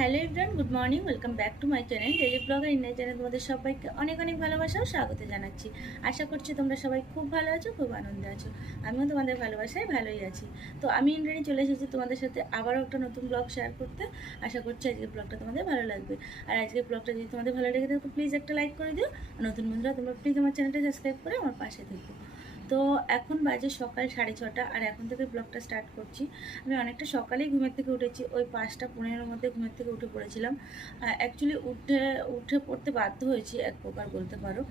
Hello everyone, good morning. Welcome back to my channel daily blogger India channel. তোমাদের সবাইকে অনেক অনেক ভালোবাসা ও স্বাগত জানাচ্ছি। আশা করছি তোমরা সবাই খুব ভালো আছো, খুব আনন্দে আছো। আমিও তোমাদের ভালোবাসায় ভালোই আছি। তো আমি ইন্দ্রাণী চলে এসেছি তোমাদের সাথে আবারও একটা নতুন ব্লগ শেয়ার করতে। আশা করছি আজকের ব্লগটা তোমাদের ভালো লাগবে। আর আজকের ব্লগটা যদি তোমাদের ভালো লেগে থাকে তো প্লিজ একটা লাইক করে দিও। নতুন বন্ধুরা তোমরা প্লিজ আমার চ্যানেলটা সাবস্ক্রাইব করে আমার পাশে থেকো। তো এখন বাজে সকাল 6:30, আর এখন থেকে ব্লগটা স্টার্ট করছি। আমি অনেকটা সকালেই ঘুমের থেকে উঠেছি, ওই 5টা 15-এর মধ্যে ঘুমের থেকে উঠে পড়েছিলাম। অ্যাকচুয়ালি উঠে পড়তে বাধ্য হয়েছি এক প্রকার বলতে পারো,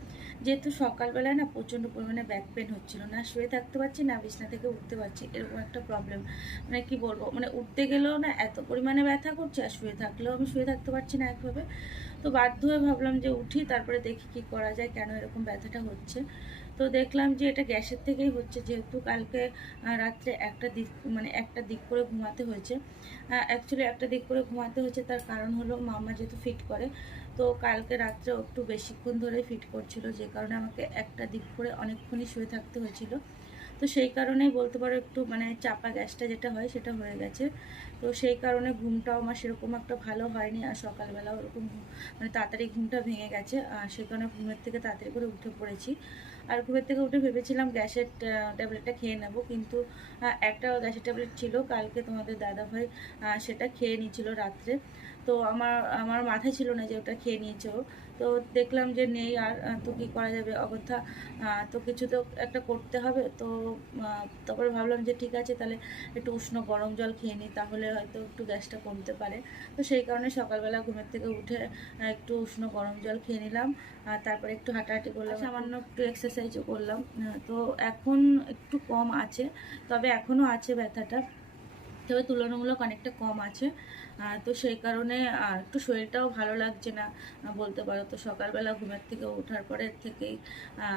যেহেতু সকালবেলায় না প্রচণ্ড পরিমাণে ব্যাক পেন হচ্ছিল, না শুয়ে থাকতে পারছি না বিছনা থেকে উঠতে পারছি, এরকম একটা প্রবলেম। মানে কি বলবো, মানে উঠতে গেলেও না এত পরিমাণে ব্যথা করছে, আর শুয়ে থাকলেও আমি শুয়ে থাকতে পারছি না একভাবে। তো বাধ্য হয়ে ভাবলাম যে উঠি, তারপরে দেখি কি করা যায়, কেন এরকম ব্যথাটা হচ্ছে। তো দেখলাম যে এটা গ্যাসের থেকেই হচ্ছে, যেহেতু কালকে রাত্রে একটা দিক করে ঘুমাতে হয়েছে। অ্যাকচুয়ালি একটা দিক করে ঘুমাতে হয়েছে, তার কারণ হলো মাম্মা যেহেতু ফিট করে, তো কালকে রাত্রে একটু বেশিক্ষণ ধরে ফিট করছিল, যে কারণে আমাকে একটা দিক করে অনেকক্ষণই শুয়ে থাকতে হয়েছিল। তো সেই কারণেই বলতে পারো একটু মানে চাপা গ্যাসটা যেটা হয় সেটা হয়ে গেছে। তো সেই কারণে ঘুমটাও আমার সেরকম একটা ভালো হয়নি, আর সকালবেলাও ওরকম মানে তাড়াতাড়ি ঘুমটা ভেঙে গেছে, আর সেই কারণে ঘুমের থেকে তাড়াতাড়ি করে উঠে পড়েছি। আর ঘুমের থেকে উঠে ভেবেছিলাম গ্যাসের ট্যাবলেটটা খেয়ে নেব, কিন্তু একটা গ্যাসের ট্যাবলেট ছিল কালকে তোমাদের দাদাভাই সেটা খেয়ে নিয়েছিল রাত্রে। তো আমার আমার মাথায় ছিল না যে ওটা খেয়ে নিয়েছে ও। তো দেখলাম যে নেই, আর তো কী করা যাবে, অগত্যা তো কিছু তো একটা করতে হবে। তো তারপরে ভাবলাম যে ঠিক আছে, তাহলে একটু উষ্ণ গরম জল খেয়ে নিই, তাহলে হয়তো একটু গ্যাসটা কমতে পারে। তো সেই কারণে সকালবেলা ঘুমের থেকে উঠে একটু উষ্ণ গরম জল খেয়ে নিলাম, আর তারপরে একটু হাঁটাহাঁটি করলাম, সামান্য একটু এক্সারসাইজও করলাম। তো এখন একটু কম আছে, তবে এখনও আছে ব্যথাটা, তবে তুলনামূলক অনেকটা কম আছে। তো সেই কারণে একটু শরীরটাও ভালো লাগছে না বলতে পারো। তো সকালবেলা ঘুমের থেকে ওঠার পরের থেকেই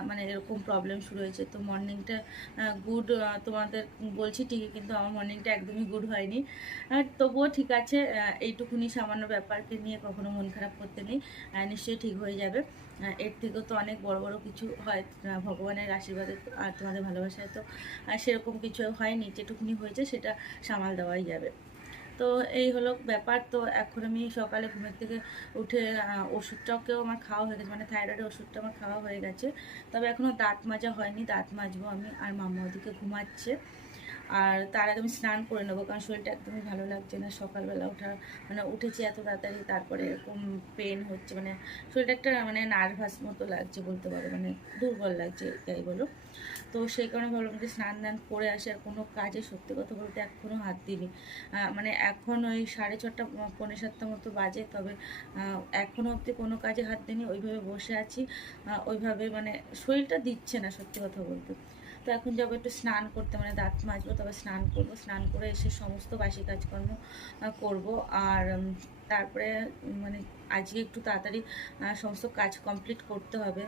মানে এরকম প্রবলেম শুরু হয়েছে। তো মর্নিংটা গুড তোমাদের বলছি ঠিকই, কিন্তু আমার মর্নিংটা একদমই গুড হয়নি। আর তবুও ঠিক আছে, এইটুকুনি সামান্য ব্যাপারকে নিয়ে কখনো মন খারাপ করতে নেই, নিশ্চয়ই ঠিক হয়ে যাবে। এর থেকেও তো অনেক বড় বড় কিছু হয় ভগবানের আশীর্বাদে আর তোমাদের ভালোবাসায়। তো সেরকম কিছু হয়নি, যেটুকুনি হয়েছে সেটা সামাল দেওয়াই যাবে। তো এই হলো ব্যাপার। তো এখন আমি সকালে ঘুমের থেকে উঠে ওষুধটাকেও আমার খাওয়া হয়ে গেছে, মানে থাইরয়েডের ওষুধটা আমার খাওয়া হয়ে গেছে। তবে এখনও দাঁত মাজা হয়নি, দাঁত মাজবো আমি। আর মাম্মা ওদিকে ঘুমাচ্ছে, আর তার আগে আমি স্নান করে নেবো, কারণ শরীরটা একদমই ভালো লাগছে না। সকালবেলা মানে উঠেছি এত তাড়াতাড়ি, তারপরে এরকম পেন হচ্ছে, মানে শরীরটা একটা মানে নার্ভাস মতো লাগছে বলতে পারো, মানে দুর্বল লাগছে তাই বলো। তো সেই কারণে ভাবলাম যে স্নান দান করে আসে, আর কোনো কাজে সত্যি কথা বলতে এখনও হাত দিইনি। মানে এখন ওই 6:30 পৌনে 7টা মতো বাজে, তবে এখনও অবধি কোনো কাজে হাত দিইনি, ওইভাবে বসে আছি। ওইভাবে মানে শরীরটা দিচ্ছে না সত্যি কথা বলতে। তো এখন যাবো একটু স্নান করতে, মানে দাঁত মাজবো, তবে স্নান করবো, স্নান করে এসে সমস্ত বাসি কাজকর্ম করব। আর তারপরে মানে আজকে একটু তাড়াতাড়ি সমস্ত কাজ কমপ্লিট করতে হবে।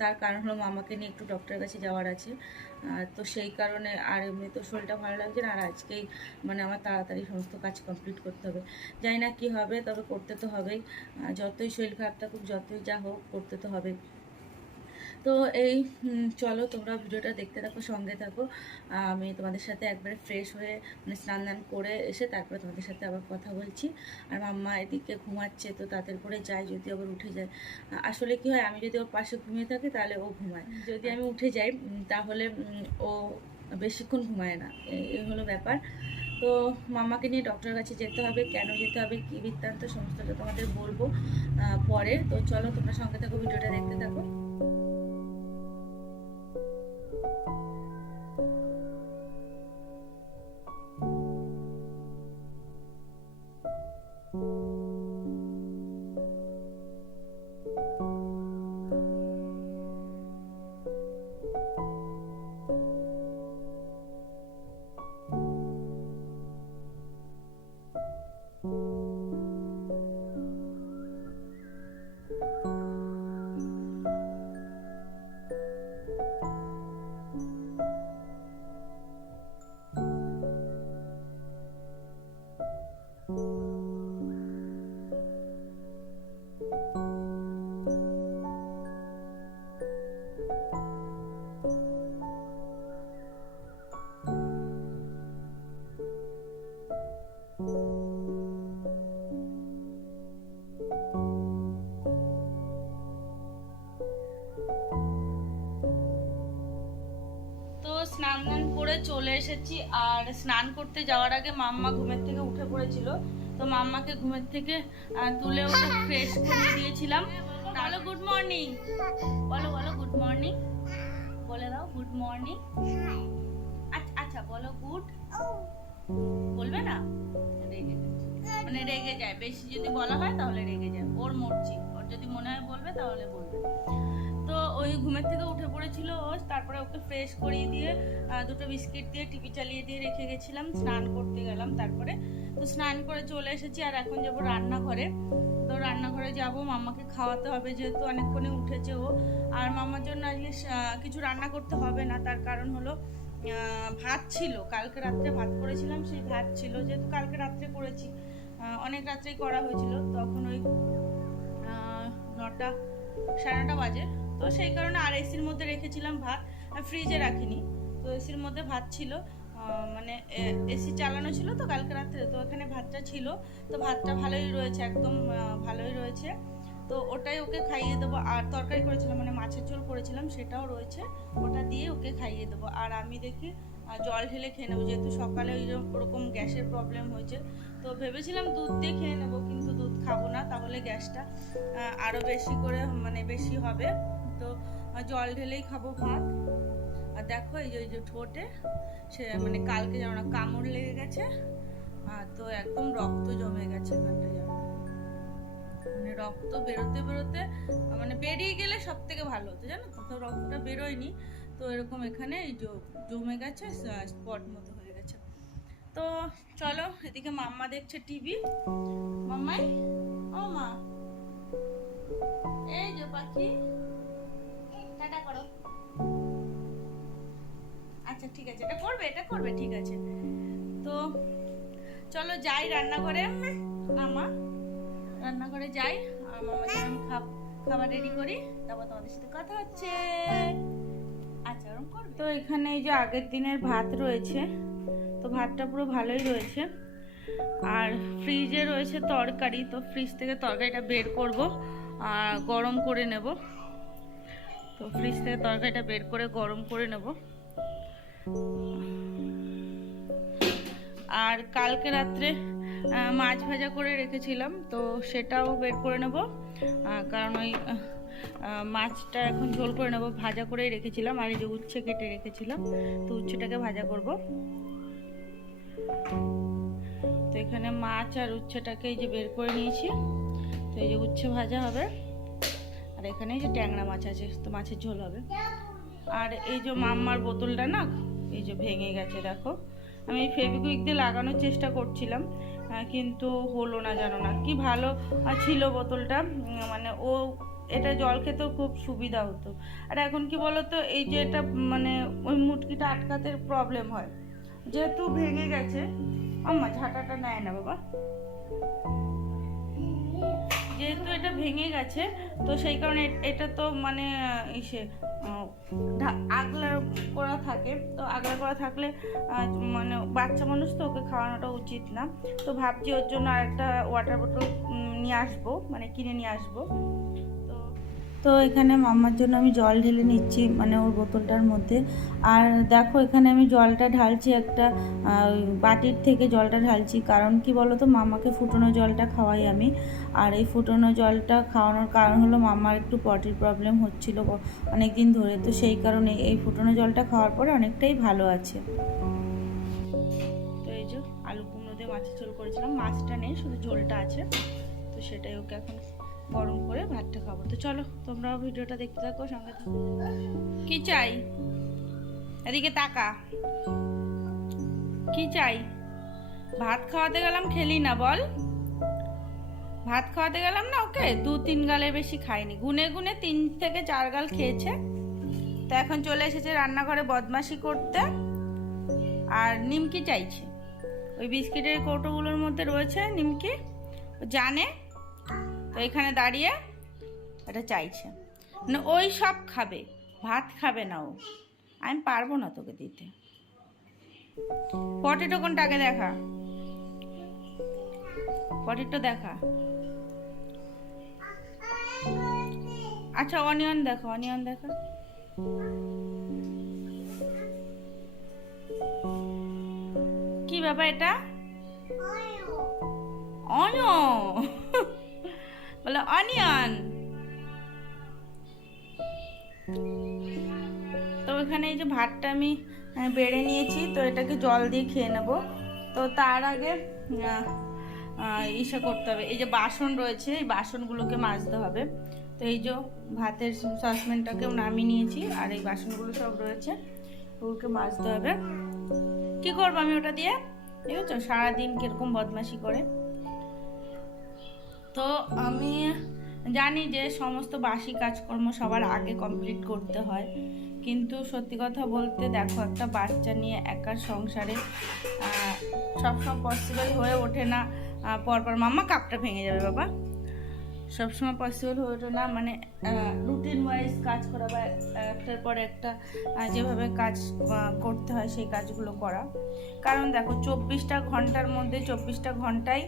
তার কারণ হলো মামাকে নিয়ে একটু ডক্টরের কাছে যাওয়ার আছে। তো সেই কারণে, আর এমনি তো শরীরটা ভালো লাগছে না, আর আজকেই মানে আমার তাড়াতাড়ি সমস্ত কাজ কমপ্লিট করতে হবে। জানি না কী হবে, তবে করতে তো হবেই। যতই শরীর খারাপ থাকুক, যতই যা হোক, করতে তো হবেই। তো এই চলো তোমরা ভিডিওটা দেখতে থাকো, সঙ্গে থাকো। আমি তোমাদের সাথে একবারে ফ্রেশ হয়ে মানে স্নান দান করে এসে তারপরে তোমাদের সাথে আবার কথা বলছি। আর মাম্মা এদিকে ঘুমাচ্ছে, তো তাদের করে যায়, যদি আবার উঠে যায়। আসলে কি হয়, আমি যদি ওর পাশে ঘুমিয়ে থাকি তাহলে ও ঘুমায়, যদি আমি উঠে যাই তাহলে ও বেশিক্ষণ ঘুমায় না। এই হলো ব্যাপার। তো মামাকে নিয়ে ডক্টরের কাছে যেতে হবে, কেন যেতে হবে, কী বৃত্তান্ত, সমস্তটা তোমাদের বলবো পরে। তো চলো তোমরা সঙ্গে থাকো, ভিডিওটা দেখতে থাকো। এসেছি। আর স্নান করতে যাওয়ার আগে মাম্মা ঘুমের থেকে উঠে পড়েছিল, তো মাম্মাকে ঘুমের থেকে তুলে ওকে ফ্রেশ করে দিয়েছিলাম। বলো গুড মর্নিং, বলো বলো গুড মর্নিং, বলে দাও গুড মর্নিং। আচ্ছা বলো গুড, বলবে না? রেগে মানে রেগে যায়, বেশি যদি বলা হয় তাহলে রেগে যায়, ওর মর্জি, ওর যদি মনে হয় বলবে তাহলে বলবে। তো ওই ঘুমের থেকে উঠে পড়েছিল ও, তারপরে ওকে ফ্রেশ করিয়ে দিয়ে দুটো বিস্কিট দিয়ে টিভি চালিয়ে দিয়ে রেখে গেছিলাম, স্নান করতে গেলাম। তারপরে তো স্নান করে চলে এসেছি, আর এখন যাবো রান্নাঘরে। তো রান্নাঘরে যাব, মাম্মাকে খাওয়াতে হবে, যেহেতু অনেকক্ষণে উঠেছে ও। আর মাম্মার জন্য আজকে কিছু রান্না করতে হবে না, তার কারণ হলো ভাত ছিল, কালকে রাত্রে ভাত করেছিলাম, সেই ভাত ছিল, যেহেতু কালকে রাত্রে করেছি, অনেক রাত্রেই করা হয়েছিল, তখন ওই 9টা 9:30 বাজে। তো সেই কারণে আর এসির মধ্যে রেখেছিলাম ভাত, ফ্রিজে রাখিনি। তো এসির মধ্যে ভাত ছিল, মানে এসি চালানো ছিল তো কালকে রাত্রে, তো এখানে ভাতটা ছিল। তো ভাতটা ভালোই রয়েছে, একদম ভালোই রয়েছে। তো ওটাই ওকে খাইয়ে দেবো। আর তরকারি করেছিলাম, মানে মাছের ঝোল করেছিলাম, সেটাও রয়েছে, ওটা দিয়ে ওকে খাইয়ে দেবো। আর আমি দেখি জল ঢেলে খেয়ে নেবো, যেহেতু সকালে ওরকম গ্যাসের প্রবলেম হয়েছে। তো ভেবেছিলাম দুধ দিয়ে খেয়ে নেবো, কিন্তু দুধ খাবো না, তাহলে গ্যাসটা আরও বেশি করে মানে বেশি হবে। তো জল ঢেলেই খাবো ভাত। আর দেখো এই যে ঠোঁটে সে মানে কালকে যেন কামড় লেগে গেছে, তো একদম রক্ত জমে গেছে এখানটা, যেন মানে রক্ত বেরোতে বেরোতে মানে বেরিয়ে গেলে সব থেকে ভালো হতো, জানো তো, তো রক্তটা বেরোয়নি, তো এরকম এখানে এই জমে গেছে, স্পট মতো হয়ে গেছে। তো চলো, এদিকে মাম্মা দেখছে টিভি। মাম্মাই, ও মা, এই যে পাখি, টাটা করো। আচ্ছা ঠিক আছে, এটা করবে, এটা করবে, ঠিক আছে। তো চলো যাই রান্নাঘরে, আমা রান্নাঘরে যাই, আর মামার জন্য আমি খাবার রেডি করি, তারপর তোমাদের সাথে কথা হচ্ছে। আচ্ছা ওরকম করবে। তো এখানে এই যে আগের দিনের ভাত রয়েছে, তো ভাতটা পুরো ভালোই রয়েছে। আর ফ্রিজে রয়েছে তরকারি, তো ফ্রিজ থেকে তরকারিটা বের করব আর গরম করে নেব। তো ফ্রিজ থেকে তরকারিটা বের করে গরম করে নেব। আর কালকে রাত্রে মাছ ভাজা করে রেখেছিলাম, তো সেটাও বের করে নেব, কারণ ওই মাছটা এখন ঝোল করে নেব, ভাজা করেই রেখেছিলাম। আর এই যে উচ্ছে কেটে রেখেছিলাম, তো উচ্ছেটাকে ভাজা করব। তো এখানে মাছ আর উচ্ছেটাকে এই যে বের করে নিয়েছি, তো এই যে উচ্ছে ভাজা হবে। আর এখানে এই যে ট্যাংরা মাছ আছে, তো মাছের ঝোল হবে। আর এই যে মাম্মার বোতলটা না এই যে ভেঙে গেছে, দেখো আমি ফেভিকুইক দিয়ে লাগানোর চেষ্টা করছিলাম, কিন্তু হলো না, জানো না কি ভালো ছিল বোতলটা, মানে ও এটা জল খেতেও খুব সুবিধা হতো। আর এখন কি বলতো, এই যে এটা মানে ওই মুটকিটা আটকাতে প্রবলেম হয়, যেহেতু ভেঙে গেছে। আম্মা ঝাঁটাটা নেয় না বাবা, যেহেতু এটা ভেঙে গেছে, তো সেই কারণে এটা তো মানে ইসে আগলা করা থাকে, তো আগলা করা থাকলে মানে বাচ্চা মানুষ তো, ওকে খাওয়ানোটা উচিত না। তো ভাবছি ওর জন্য আরেকটা ওয়াটার বোতল নিয়ে আসবো, মানে কিনে নিয়ে আসবো। তো এখানে মাম্মার জন্য আমি জল ঢেলে নিচ্ছি, মানে ওর বোতলটার মধ্যে। আর দেখো এখানে আমি জলটা ঢালছি একটা বাটির থেকে জলটা ঢালছি, কারণ কি বলো তো, মাম্মাকে ফুটানো জলটা খাওয়াই আমি। আর এই ফুটানো জলটা খাওয়ানোর কারণ হলো মাম্মার একটু পটির প্রবলেম হচ্ছিল অনেক দিন ধরে, তো সেই কারণে এই ফুটানো জলটা খাওয়ার পরে অনেকটাই ভালো আছে। তো এই যে আলু কুমড়ো দিয়ে মাছের ঝোল করেছিলাম, মাছটা নেই, শুধু ঝোলটা আছে, তো সেটাই ওকে এখন গরম করে ভাতটা খাবো। তো চলো তোমরাও ভিডিওটা দেখতে থাকো, সঙ্গে থাকো। কি চাই, এদিকে তাকা, কি চাই? ভাত খাওয়াতে গেলাম, খেলি না বল? ভাত খাওয়াতে গেলাম না ওকে, 2-3 গালের বেশি খায়নি, গুনে গুনে 3 থেকে 4 গাল খেয়েছে। তো এখন চলে এসেছে রান্নাঘরে বদমাশি করতে, আর নিমকি চাইছে। ওই বিস্কিটের কৌটোগুলোর মধ্যে রয়েছে নিমকি, জানে, তো এখানে দাঁড়িয়ে এটা চাইছে, মানে ওই সব খাবে, ভাত খাবে না ও। আমি পারবো না তোকে দিতে। পটেটো কোনটাকে দেখা, পটেটো দেখা। আচ্ছা অনিয়ন দেখো, অনিয়ন দেখা। বাবা এটা? অনিয়ন বলে অনিয়ন। তো এখানে এই যে ভাতটা আমি বেড়ে নিয়েছি, তো এটাকে জল দিয়ে খেয়ে নেব। তো তার আগে ইসে করতে হবে, এই যে বাসন রয়েছে এই বাসনগুলোকে মাজতে হবে। তো এই যে ভাতের সসপ্যানটাকেও নামিয়ে নিয়েছি, আর এই বাসনগুলো সব রয়েছে, ওগুলোকে মাজতে হবে। কি করবো আমি ওটা দিয়ে? ঠিক আছে, সারাদিন কিরকম বদমাশি করে। তো আমি জানি যে সমস্ত বাসি কাজকর্ম সবার আগে কমপ্লিট করতে হয়, কিন্তু সত্যি কথা বলতে দেখো, একটা বাচ্চা নিয়ে একার সংসারে সবসময় পসিবল হয়ে ওঠে না। পরপর মাম্মা কাপটা ভেঙে যাবে বাবা, সবসময় পসিবল হয়ে ওঠে না, মানে রুটিন ওয়াইজ কাজ করা বা একটার পর একটা যেভাবে কাজ করতে হয় সেই কাজগুলো করা। কারণ দেখো 24টা ঘন্টার মধ্যে 24টা ঘন্টাই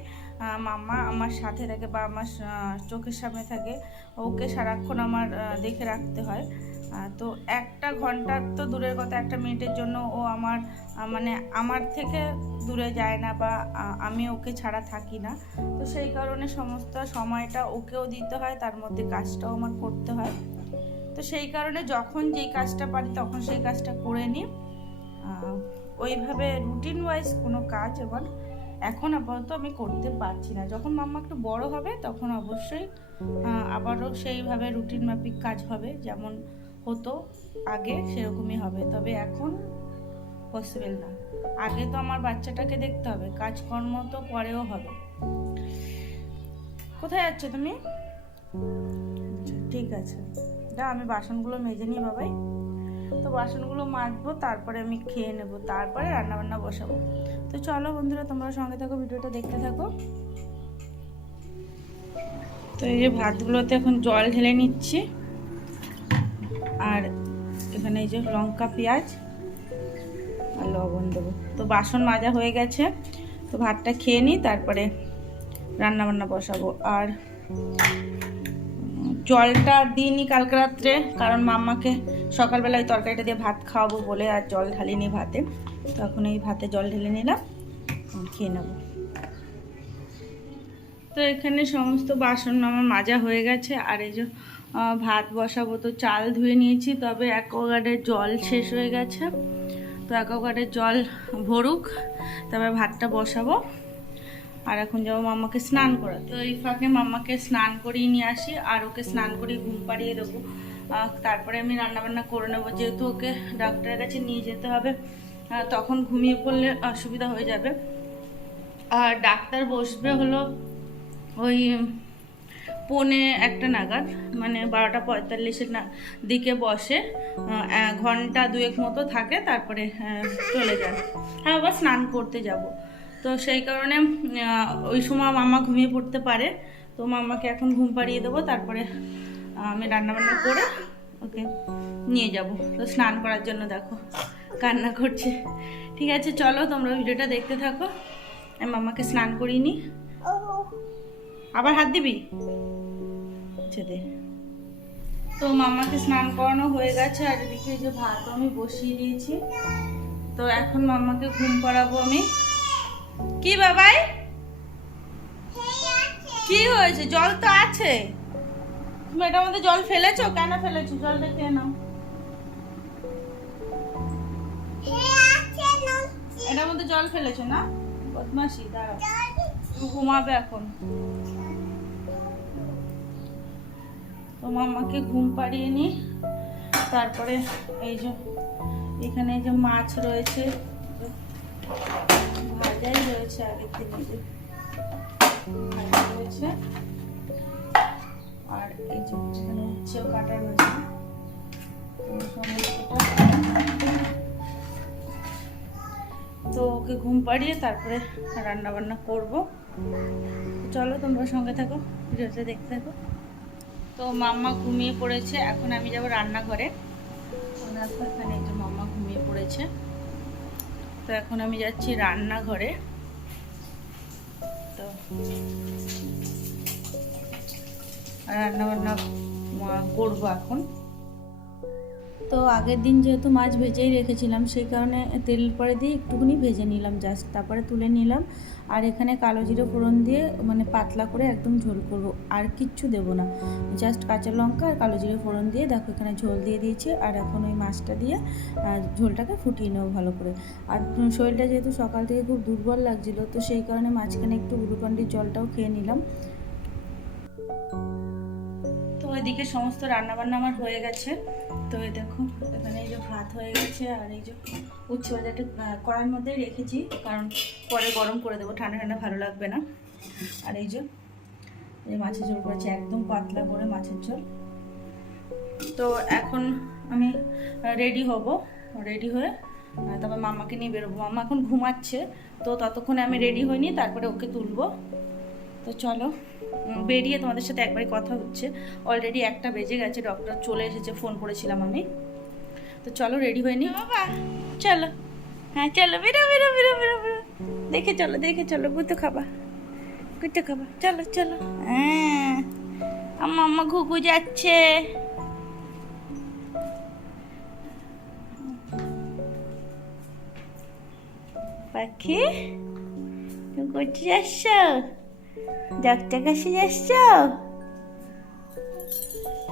মাম্মা আমার সাথে থাকে বা আমার চোখের সামনে থাকে, ওকে সারাক্ষণ আমার দেখে রাখতে হয়। তো একটা ঘন্টার তো দূরের কথা, একটা মিনিটের জন্য ও আমার মানে আমার থেকে দূরে যায় না, বা আমি ওকে ছাড়া থাকি না। তো সেই কারণে সমস্ত সময়টা ওকেও দিতে হয়, তার মধ্যে কাজটাও আমার করতে হয়। তো সেই কারণে যখন যেই কাজটা পারি তখন সেই কাজটা করে নিই। ওইভাবে রুটিন ওয়াইজ কোনো কাজ এবার এখন আপাতত আমি করতে পারছি না। যখন মাম্মা একটু বড় হবে তখন অবশ্যই আবারও সেইভাবে রুটিন মাফিক কাজ হবে, যেমন হতো আগে সেরকমই হবে। তবে এখন পসিবল না, আগে তো আমার বাচ্চাটাকে দেখতে হবে, কাজকর্ম তো পরেও হবে। কোথায় যাচ্ছ তুমি? ঠিক আছে, আমি বাসনগুলো মেজে নিই বাবাই। তো বাসনগুলো মাজবো, তারপরে আমি খেয়ে নেব, তারপরে রান্নাবান্না বসাবো। তো চলো বন্ধুরা, তোমরা সঙ্গে থাকো, ভিডিওটা দেখতে থাকো। তো এই যে ভাতগুলোতে এখন জল ঢেলে নিচ্ছি, আর এখানে এই যে লঙ্কা পেঁয়াজ আর লবণ দেবো। তো বাসন মাজা হয়ে গেছে, তো ভাতটা খেয়ে নিই, তারপরে রান্নাবান্না বসাবো। আর জলটা দিইনি কালকে রাত্রে, কারণ মাম্মাকে সকালবেলা ওই তরকারিটা দিয়ে ভাত খাওয়াবো বলে আর জল ঢালিনি ভাতে। তো এখন এই ভাতে জল ঢেলে নিলাম, খেয়ে নেব। তো এখানে সমস্ত বাসন আমার মাজা হয়ে গেছে, আর এই যে ভাত বসাবো। তো চাল ধুয়ে নিয়েছি, তবে অ্যাকোয়াগার্ডের জল শেষ হয়ে গেছে। তো অ্যাকোয়াগার্ডের জল ভরুক, তারপরে ভাতটা বসাবো। আর এখন যাবো মাম্মাকে স্নান করা। তো এই ফাঁকে মাম্মাকে স্নান করিয়ে নিয়ে আসি, আর ওকে স্নান করিয়ে ঘুম পাড়িয়ে দেবো। তারপরে আমি রান্নাবান্না করে নেবো, যেহেতু ওকে ডাক্তারের কাছে নিয়ে যেতে হবে, তখন ঘুমিয়ে পড়লে অসুবিধা হয়ে যাবে। আর ডাক্তার বসবে হলো ওই 1:45 নাগাদ, মানে 12:45 দিকে বসে, ঘন্টা 2 মতো থাকে, তারপরে চলে যায়। হ্যাঁ, আবার স্নান করতে যাব। তো সেই কারণে ওই সময় মাম্মা ঘুমিয়ে পড়তে পারে। তো মাম্মাকে এখন ঘুম পাড়িয়ে দেবো, তারপরে আমি রান্নাবান্না করে ওকে নিয়ে যাব। তো স্নান করার জন্য দেখো কান্না করছে। ঠিক আছে, চলো তোমরা ভিডিওটা দেখতে থাকো, আমি মাম্মাকে স্নান করিয়ে নিই। আবার হাত দিবি? দে। তো মাম্মাকে স্নান করানো হয়ে গেছে, আর এদিকে যে ভাত আমি বসিয়ে দিয়েছি। তো এখন মাম্মাকে ঘুম পাড়াবো আমি। কি বাবাই, কি হয়েছে? জল তো আছে, তুমি এটার মধ্যে জল ফেলেছো? কেন ফেলেছো? জলটা খেয়ে নাও। এটার মধ্যে জল ফেলেছো না? বদমাশি, দাঁড়াও, ঘুমাবে এখন। তো মাম্মাকে ঘুম পাড়িয়ে নি, তারপরে এই যে এখানে যে মাছ রয়েছে, ভাজাই রয়েছে আগের থেকে, যে ভাজা রয়েছে, আর এই যে এখানে উচ্ছেও কাটা রয়েছে। তো ওকে ঘুম পাড়িয়ে তারপরে রান্না বান্না করবো। চলো তোমরা সঙ্গে থাকো, ভিডিওটা দেখতে থাকো। তো মাম্মা ঘুমিয়ে পড়েছে, এখন আমি যাব রান্নাঘরে। এখানে এই যে মাম্মা ঘুমিয়ে পড়েছে, তো এখন আমি যাচ্ছি রান্নাঘরে। তো রান্না বান্না করবো এখন। তো আগের দিন যেহেতু মাছ ভেজেই রেখেছিলাম, সেই কারণে তেল পরে দিয়ে একটুখানি ভেজে নিলাম জাস্ট, তারপরে তুলে নিলাম। আর এখানে কালো জিরে ফোড়ন দিয়ে মানে পাতলা করে একদম ঝোল করব, আর কিচ্ছু দেবো না, জাস্ট কাঁচা লঙ্কা আর কালো জিরে ফোড়ন দিয়ে দেখো এখানে ঝোল দিয়ে দিয়েছি। আর এখন ওই মাছটা দিয়ে ঝোলটাকে ফুটিয়ে নেবো ভালো করে। আর শরীরটা যেহেতু সকাল থেকে খুব দুর্বল লাগছিলো, তো সেই কারণে মাঝখানে একটু গ্লুকন্ডির জলটাও খেয়ে নিলাম। তো ওইদিকে সমস্ত রান্নাবান্না আমার হয়ে গেছে। তো এই দেখো এখানে এই যে ভাত হয়ে গেছে, আর এই যে উচ্ছে ভাজাটা কড়াইয়ের মধ্যেই রেখেছি, কারণ পরে গরম করে দেবো, ঠান্ডা ঠান্ডা ভালো লাগবে না। আর এই যে মাছের ঝোল করেছি, একদম পাতলা করে মাছের ঝোল। তো এখন আমি রেডি হব, রেডি হয়ে তারপর মাম্মাকে নিয়ে বেরোবো। মাম্মা এখন ঘুমাচ্ছে, তো ততক্ষণে আমি রেডি হইনি, তারপরে ওকে তুলবো। তো চলো বেরিয়ে তোমাদের সাথে একবারই কথা হচ্ছে। অলরেডি 1টা বেজে গেছে, ডক্টর চলে এসেছে, ফোন করেছিলাম আমি। তো চলো রেডি হয়ে নি বাবা, চলো। হ্যাঁ চলো, বেরো বেরো বেরো বেরো বেরো, দেখে চলো দেখে চলো, গুতো খাবা গুতো খাবা, চলো চলো। হ্যাঁ আম্মা ঘুঘু যাচ্ছে। পাখি তুমি করতে যাচ্ছ, ডাক্তার কাছে যাচ্ছ?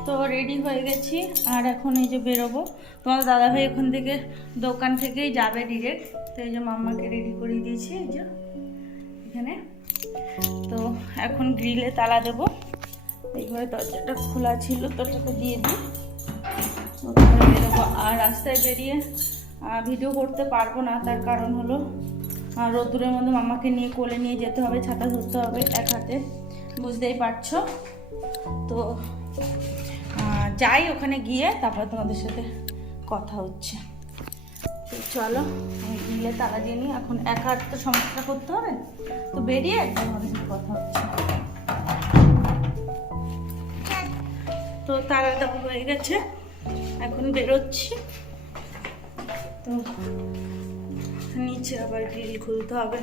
তো রেডি হয়ে গেছি, আর এখন এই যে বেরোবো। তোমাদের দাদাভাই ওখান থেকে দোকান থেকেই যাবে ডিরেক্ট। তো এই যে মাম্মাকে রেডি করে দিয়েছি এই যে এখানে। তো এখন গ্রিলে তালা দেবো। এইভাবে দরজাটা খোলা ছিল, দরজাটা দিয়ে দিই, ওখানে বেরোবো। আর রাস্তায় বেরিয়ে ভিডিও করতে পারবো না, তার কারণ হলো রোদ্দুরের মধ্যে মাম্মাকে নিয়ে কোলে নিয়ে যেতে হবে, ছাতা ধরতে হবে এক হাতে, বুঝতেই পারছো। তো যাই, ওখানে গিয়ে তারপর তোমাদের সাথে কথা হচ্ছে। তো চলো আমি গিলে তালা দিয়ে নিই, এখন একা তো সমস্যাটা করতে হবে। তো বেরিয়ে একদম তোমাদের সাথে কথা হচ্ছে। তো তালা দেওয়া হয়ে গেছে, এখন বেরোচ্ছি। তো নিচে আবার গ্রিল খুলতে হবে,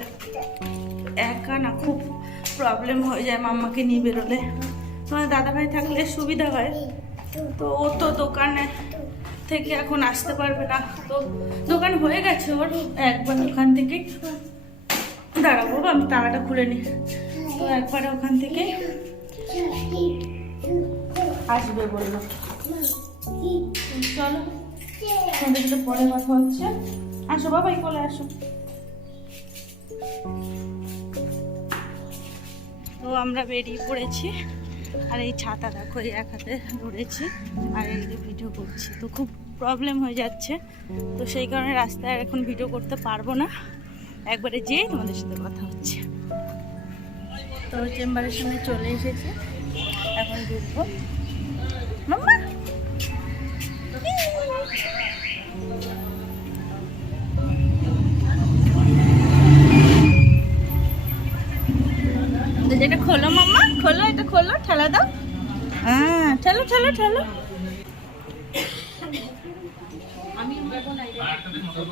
একা না খুব প্রবলেম হয়ে যায় মাম্মাকে নিয়ে বেরোলে। তোমার দাদাভাই থাকলে সুবিধা হয়। তো ও তো দোকানে থেকে এখন আসতে পারবে না, তো দোকান হয়ে গেছে ওর, একবার ওখান থেকে দাঁড়াবো, আমি তালাটা খুলে নিই। তো একবারে ওখান থেকে আসবে বললো। চলো তোমাদের সাথে পরে কথা হচ্ছে। আসো বাবা, এই কোলে আসো। তো আমরা বেরিয়ে পড়েছি, আর এই ছাতা দেখো এই এক হাতে ধরেছি, আর এই যে ভিডিও করছি। তো খুব প্রবলেম হয়ে যাচ্ছে, তো সেই কারণে রাস্তায় এখন ভিডিও করতে পারবো না, একবারে যেয়ে তোমাদের সাথে কথা হচ্ছে। তো চেম্বারের সামনে চলে এসেছে, এখন ঢুকবো। মাম্মা এটা খোলো, মাম্মা খোলো, এটা খোলো, ঠেলা দাও। হ্যাঁ ঠেলো ঠেলো ঠেলো।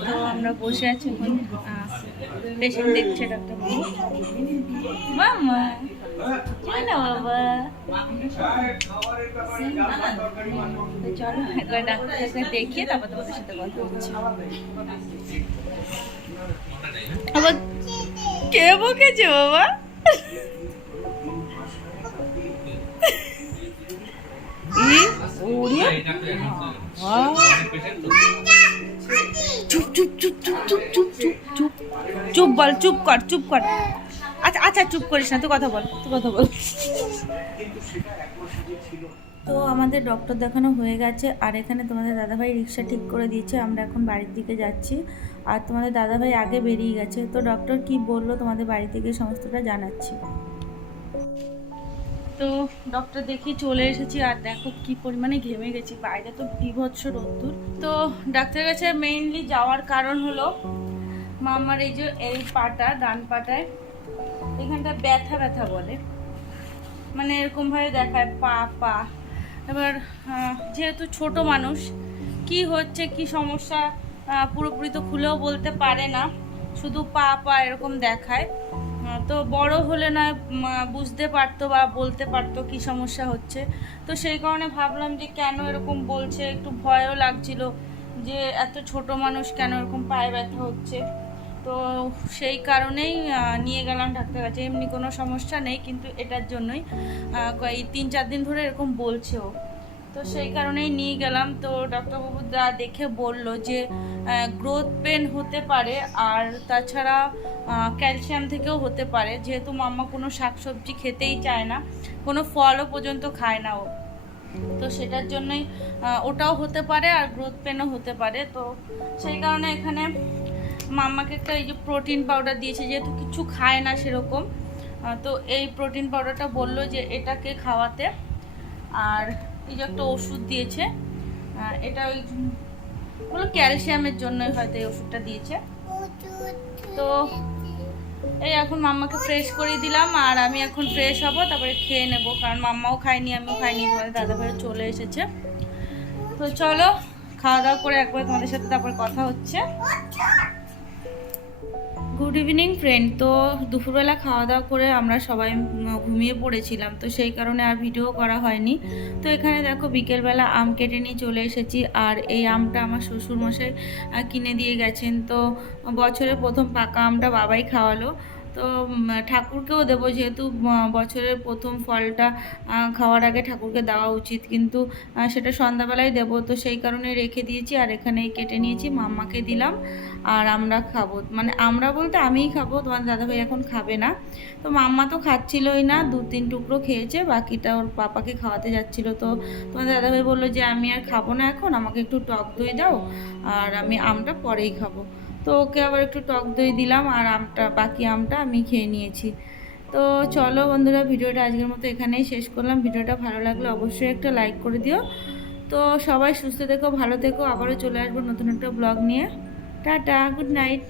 তো আমরা বসে আছি, এখন পেশেন্ট দেখছে ডাক্তার মাম্মা। না বাবা চলো একবার ডাক্তারকে দেখিয়ে তারপর তোমাদের সাথে কথা হচ্ছে। আবার কে বকেছে বাবা? চুপ চুপ চুপ চুপ চুপ চুপ চুপ চুপ চুপ বল, চুপ কর চুপ কর। আচ্ছা আচ্ছা চুপ করিস না, তুই কথা বল, তুই কথা বল। তো আমাদের ডক্টর দেখানো হয়ে গেছে, আর এখানে তোমাদের দাদাভাই রিক্সা ঠিক করে দিয়েছে, আমরা এখন বাড়ির দিকে যাচ্ছি। আর তোমাদের দাদাভাই আগে বেরিয়ে গেছে। তো ডক্টর কি বললো তোমাদের বাড়ি থেকে সমস্তটা জানাচ্ছি। তো ডক্টর দেখি চলে এসেছি, আর দেখো কি পরিমাণে ঘেমে গেছি, বাইরে তো বিভৎস রোদ্দুর। তো ডাক্তারের কাছে মেইনলি যাওয়ার কারণ হলো মামার এই যে এই পাটা, ডান পাটায় এখানটা ব্যথা ব্যথা বলে, মানে এরকমভাবে দেখায় পা পা। এবার যেহেতু ছোট মানুষ, কি হচ্ছে কি সমস্যা পুরোপুরি তো খুলেও বলতে পারে না, শুধু পা পা এরকম দেখায়। তো বড় হলে নয় বুঝতে পারতো বা বলতে পারতো কি সমস্যা হচ্ছে। তো সেই কারণে ভাবলাম যে কেন এরকম বলছে, একটু ভয়ও লাগছিল যে এত ছোট মানুষ কেন এরকম পায়ে ব্যথা হচ্ছে। তো সেই কারণেই নিয়ে গেলাম ডাক্তার কাছে। এমনি কোনো সমস্যা নেই, কিন্তু এটার জন্যই এই 3-4 দিন ধরে এরকম বলছেও। তো সেই কারণেই নিয়ে গেলাম। তো ডক্টরবাবু দেখে বলল যে গ্রোথ পেন হতে পারে, আর তাছাড়া ক্যালসিয়াম থেকেও হতে পারে, যেহেতু মাম্মা কোনো শাকসবজি খেতেই চায় না, কোনো ফলও পর্যন্ত খায় না ও। তো সেটার জন্যই ওটাও হতে পারে আর গ্রোথ পেনও হতে পারে। তো সেই কারণে এখানে মাম্মাকে একটা এই যে প্রোটিন পাউডার দিয়েছে, যেহেতু কিছু খায় না সেরকম। তো এই প্রোটিন পাউডারটা বললো যে এটাকে খাওয়াতে। আর এই যে একটা ওষুধ দিয়েছে, এটা ওগুলো ক্যালসিয়ামের জন্যই হয়তো এই ওষুধটা দিয়েছে। তো এই এখন মাম্মাকে ফ্রেশ করে দিলাম, আর আমি এখন ফ্রেশ হব, তারপরে খেয়ে নেব, কারণ মাম্মাও খায়নি আমিও খাইনি, তোমাদের দাদাভাই চলে এসেছে। তো চলো খাওয়া দাওয়া করে একবার তোমাদের সাথে তারপর কথা হচ্ছে। Good evening friend. তো দুপুরবেলা খাওয়া দাওয়া করে আমরা সবাই ঘুমিয়ে পড়েছিলাম, তো সেই কারণে আর ভিডিও করা হয়নি। তো এখানে দেখো বিকেলবেলা আম কেটে নিয়ে চলে এসেছি, আর এই আমটা আমার শ্বশুরমশাই কিনে দিয়ে গেছেন। তো বছরের প্রথম পাকা আমটা বাবাই খাওয়ালো। তো ঠাকুরকেও দেবো, যেহেতু বছরের প্রথম ফলটা খাওয়ার আগে ঠাকুরকে দেওয়া উচিত, কিন্তু সেটা সন্ধ্যাবেলায় দেবো, তো সেই কারণে রেখে দিয়েছি। আর এখানে কেটে নিয়েছি, মাম্মাকে দিলাম, আর আমরা খাবো, মানে আমরা বলতে আমিই খাবো, তোমার দাদাভাই এখন খাবে না। তো মাম্মা তো খাচ্ছিলই না, 2-3 টুকরো খেয়েছে, বাকিটা ওর পাপাকে খাওয়াতে যাচ্ছিল। তো তোমার দাদাভাই বললো যে আমি আর খাবো না এখন, আমাকে একটু টক দই দাও, আর আমি আমটা পরেই খাবো। তো ওকে আবার একটু টক দই দিলাম, আর বাকি আমটা আমি খেয়ে নিয়েছি। তো চলো বন্ধুরা, ভিডিওটা আজকের মতো এখানেই শেষ করলাম। ভিডিওটা ভালো লাগলে অবশ্যই একটা লাইক করে দিও। তো সবাই সুস্থ থেকো, ভালো থেকো, আবারও চলে আসবো নতুন একটা ব্লগ নিয়ে। Tata, good night.